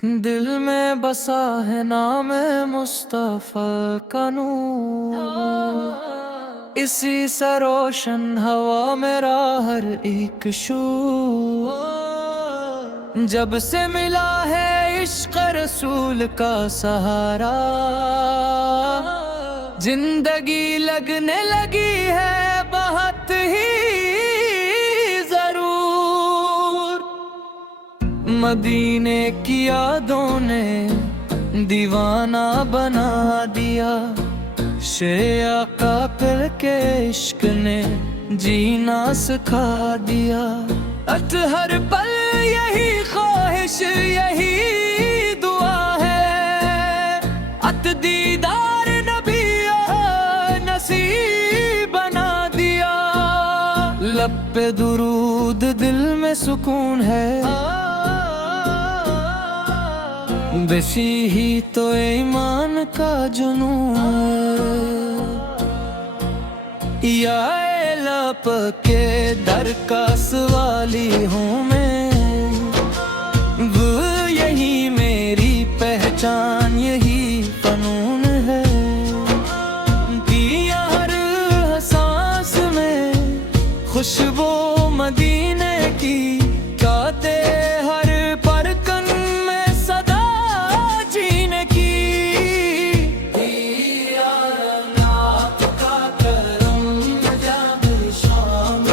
दिल में बसा है नाम मुस्तफा का नूर, इसी से रोशन हवा मेरा हर एक शूर। जब से मिला है इश्क रसूल का सहारा, जिंदगी लगने लगी है बहुत ही मदीने की यादों ने दीवाना बना दिया। आका फिर के इश्क ने जीना सिखा दिया। हर पल यही ख्वाहिश यही दुआ है, दीदार नबी नसीब बना दिया। लब पे दुरूद दिल में सुकून है, बेसी ही तो ईमान का जुनून। या लब के दर का सवाली हूँ मैं, वो यही मेरी पहचान यही फनून है। कि हर सांस में खुशबू मदीने की, गाते हर परकन में सदा जीने की। आपका करम जब शाम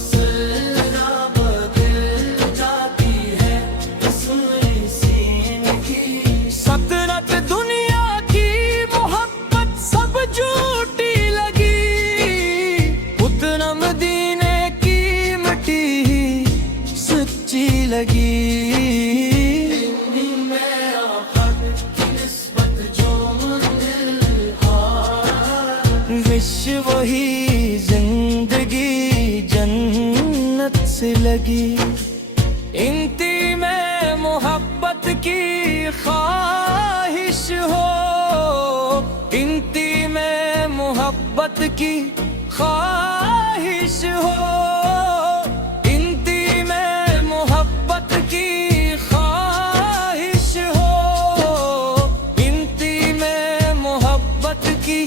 सलना बदल जाती है तस्वीर सीने की। सतरत दुनिया की मोहब्बत सब झूठी लगी, उतना मदीने की मिट्टी सच्ची लगी। विश्व वही जिंदगी जन्नत से लगी। इंती में मोहब्बत की ख्वाहिश हो, इंती में मोहब्बत की ख्वाहिश हो, इंती में मोहब्बत की ख्वाहिश हो, इंती में मोहब्बत की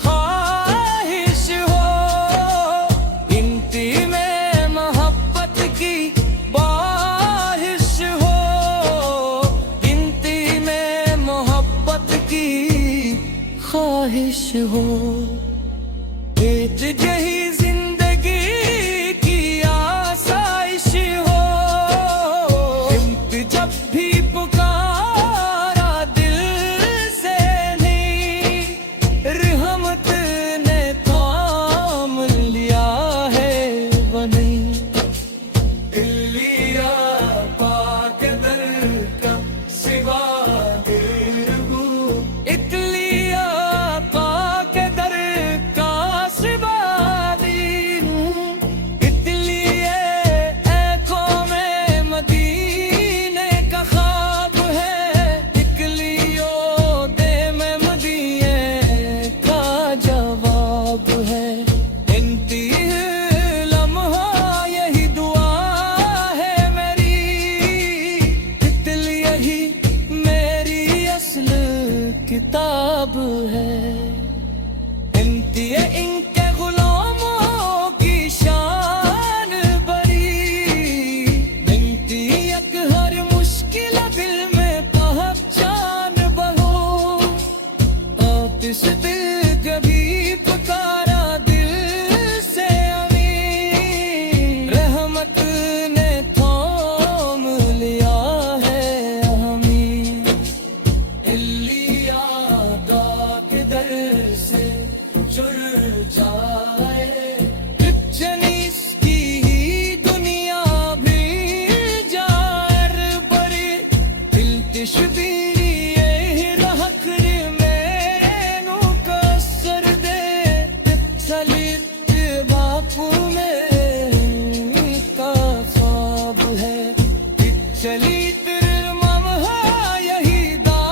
ख्वाहिश हो, इंती में मोहब्बत की ख्वाहिश हो, इंती में मोहब्बत की ख्वाहिश हो। यही जिंदगी की आसाइश हो, जब भी पुकारा दिल से नहीं, रहमत ने थाम लिया है बनी। लिया पाक दर का सिवा गिरहू, इतलिया पाक दर का सिवा दीन। इतलिए आँखों में मदीने का ख्वाब है, इकलियो दे में मदीने का जवाब है। इंती लम्हा यही दुआ है मेरी, इतली यही मेरी असल किताब है। इंती इनके गुलामों की शान बड़ी, इंती एक हर मुश्किल दिल में पहचान बहो। आतिश दिल कभी पुकारा दिल से अमीर, रहमत ने थाम लिया है हमीर। इल्लिया दाग दर से जुड़ जाए, जनीस की ही दुनिया भी जाए बड़ी। दिलतिश बीरी रहकर मैनू कसर दे, सलित बापू में का ख्वाब है। चली तेरे ममहा यही दा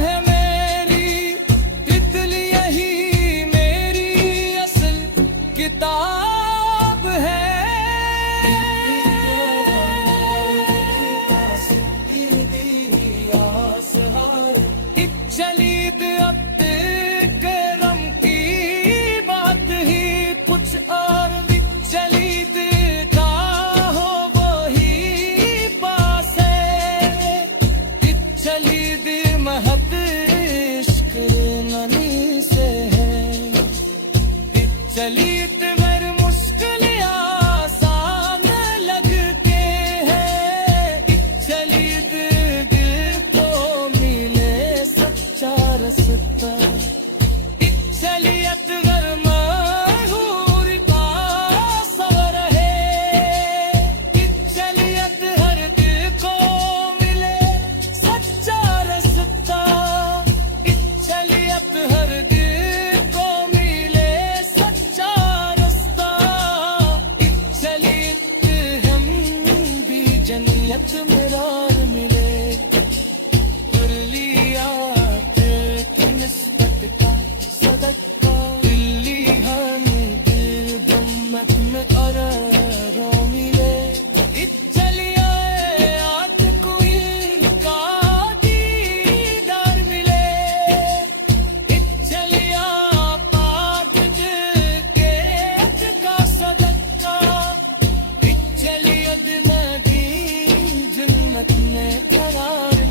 है मेरी, तितली यही मेरी असल किताब है। करार